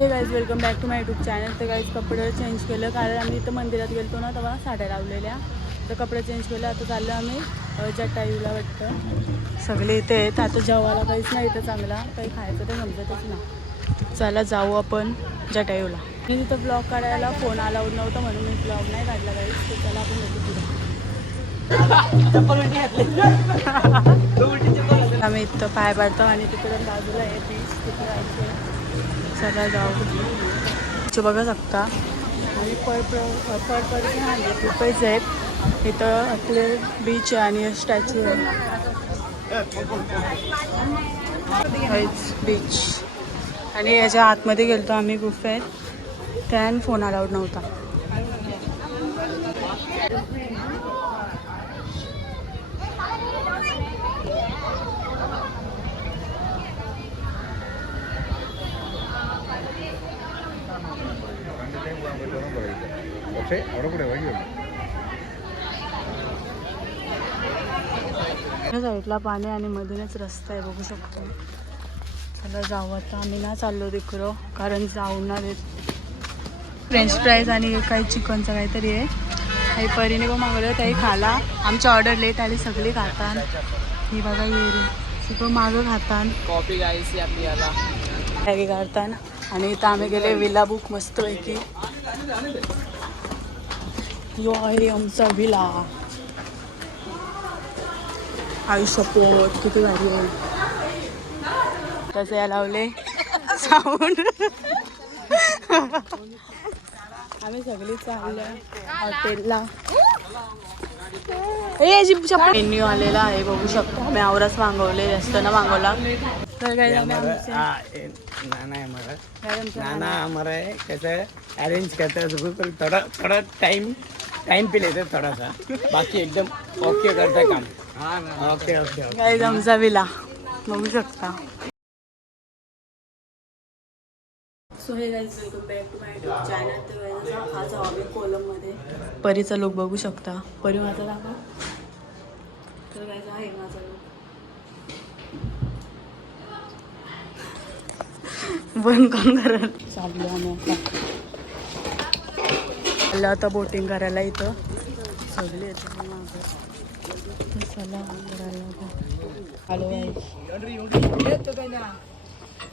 हे guys welcome back to my YouTube channel. तर guys कपडे चेंज केलं कारण आम्ही इथं मंदिरात गेलतो ना तेव्हा साड्या लावलेल्या. तर कपडे चेंज केलं. आता चाललं आम्ही जटायूला वाटतं. सगळे इथे आहेत. आता जेवायला काहीच नाही इथं चांगला, काही खायचं तर समजतच ना. चला जाऊ आपण जटायूला. मी तिथं ब्लॉग काढायला फोन अलाउड नव्हतं म्हणून मी ब्लॉग नाही काढला गाईज. तर चला आपण येतो पुढे. आम्ही इथं पाय पाडतो आणि तिकडं बाजूला आहे बीच, तिथे जायचं. चला जाऊ. बघा शकता आणि पर पर्सन 100 रुपीज आहेत. इथं आपले बीच आहे आणि स्टॅच्यू आहे बीच. आणि याच्या आतमध्ये गेलतो आम्ही गुफेत. त्यान फोन अलाउड नव्हता. साईडला पाणी आणि मधूनच रस्ता आहे बघू शकतो. चला जाऊ आता. आम्ही ना चाललो तिकडं कारण जाऊन ना देत फ्रेंच फ्राईज आणि काही चिकनचं काहीतरी आहे. काही परीने बघ मागवलं त्याही खाला. आमची ऑर्डर लेट आली. सगळी खातान. ही बघा येरी सगळं मागं खातान. कॉफी गायची आपली याला मॅगी काढतान. आणि इथं आम्ही गेले विला बुक मस्त पैकी. यो आहे आमचा विला. आयुष्यपोट किती भारी आहे. तसं या लावले साऊंड. आम्ही सगळी चाललोय हॉटेलला. मेन्यू आलेला आहे बघू शकतो. आम्ही आवरच मागवले, जास्त ना मागवला. तर काही नाना हमारा है कैसे अरेंज करता है पर थोड़ा टाइम पे लेते थोड़ा सा, बाकी एकदम ओके करता है काम. ओके ओके काही आमचा विला बघू शकता. So hey guys welcome back to my YouTube channel. तर आज आम्ही कोलममध्ये परीचा लुक बघू शकता. परी माझा दाखव. तर गाईज आहे माझा लुक. बंद कोण करत चाललो आम्ही आता. चाललं आता बोटिंग करायला. इथं सगळे येतं मागं. चला करायला हॅलो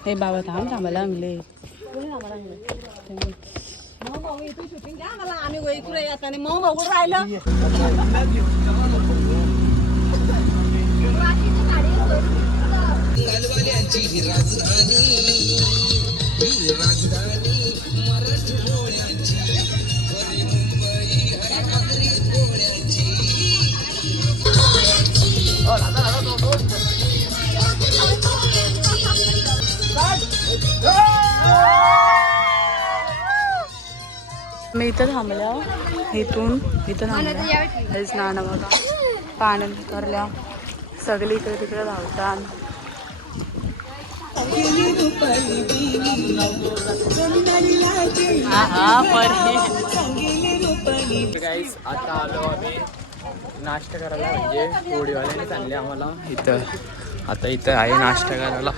हे बाबा थांबायला अंगले. मी इथं थांबल्या. इथून इथं थांबल्या. स्नान बघा पाण्यात करल्या. सगळी इकडे तिकडे धावतात. गाईस आता आलो आम्ही नाश्ता करायला. म्हणजे पोळीवाल्याने सांगले आम्हाला इथं. आता इथं आहे नाश्ता करायला.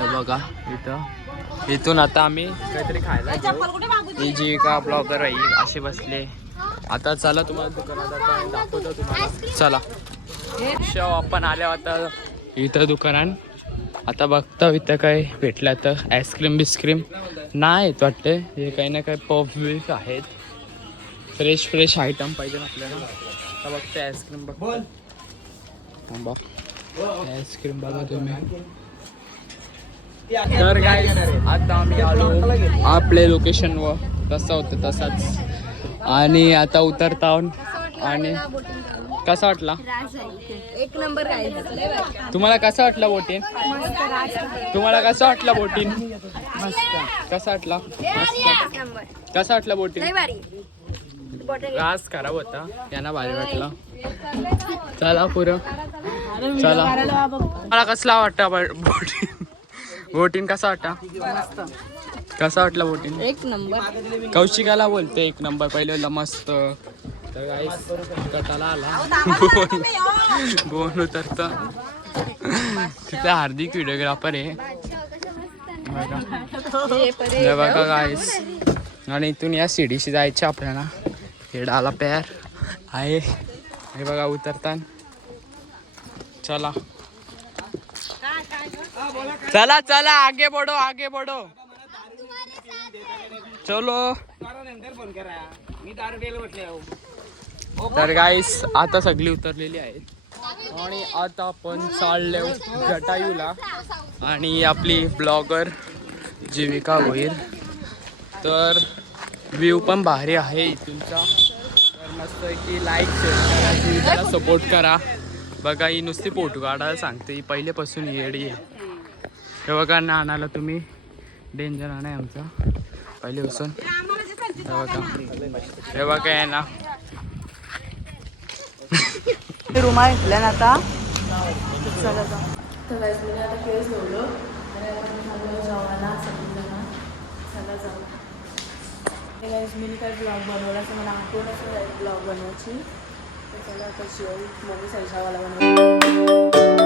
बघा इथून आता आम्ही काहीतरी खायला घेऊ. ही जी का ब्लॉगर आहे असे बसले. आता चला तुम्हाला दुकानात आता दाखवतो तुम्हाला. चला शव आपण आल्या आता इथं दुकानात. आता बघता इथं काय भेटलं तर आईस्क्रीम बिस्क्रीम नाही वाटते. हे काही ना काही पफ बिफ आहेत. फ्रेश आयटम पाहिजे आपल्याला. आता बघते आईस्क्रीम बघ. आईस्क्रीम बघा तुम्ही. तर गाईस आता आम्ही आलो आपल्या लोकेशनवर. कसं होतं तसाच. आणि आता उतरता. आणि कसा वाटला? एक नंबर. तुम्हाला कसा वाटला बोटिंग? तुम्हाला कसा वाटला बोटिंग? कसा वाटला? कसा वाटला बोटिंग? रास खराब होता यांना भारी वाटला. चला पुरं चला. मला कसला वाटता बोटिंग? बोटिंग कसा वाटता? कसा वाटला बोटिंग? एक नंबर. कौशिकाला बोलते एक नंबर. पहिल्यांदा मस्त. तर गाईस गटाला आला गोन उतरतं. तिथे हार्दिक व्हिडिओग्राफर आहे. हे बघा गाईस. आणि इथून या सीडीशी जायचे आपल्याला. हेडाला पॅर आहे. हे बघा उतरताना. चला चला चला आगे बढो आगे बढो. चलो. तर गाईस आता सगळी उतरलेली आहेत आणि आता आपण चाललो जटायूला. आणि आपली ब्लॉगर जीविका होईल. तर व्ह्यू पण भारी आहे इथूनचा. तर मस्त की लाईक शेअर करा, जीविकाला सपोर्ट करा. बघा ही नुसती फोटो काढायला सांगते. ही पहिल्यापासून येडी आहे. हे बघा नानाला तुम्ही डेंजर आहे आमचा पहिल्यापासून. हे बघा आहे ना रुमाल घेतल्या ना आता. चला जा. तर गाईस मी आता केस धुवलो आणि आपण चाललो जेवायला सगळीजण. चला जाऊ. गाईस मी काय ब्लॉग बनवला तर मला आठवणच नाही ब्लॉग बनवायची. तर चला आता जेवण मम्मी सैशावाला बनवली.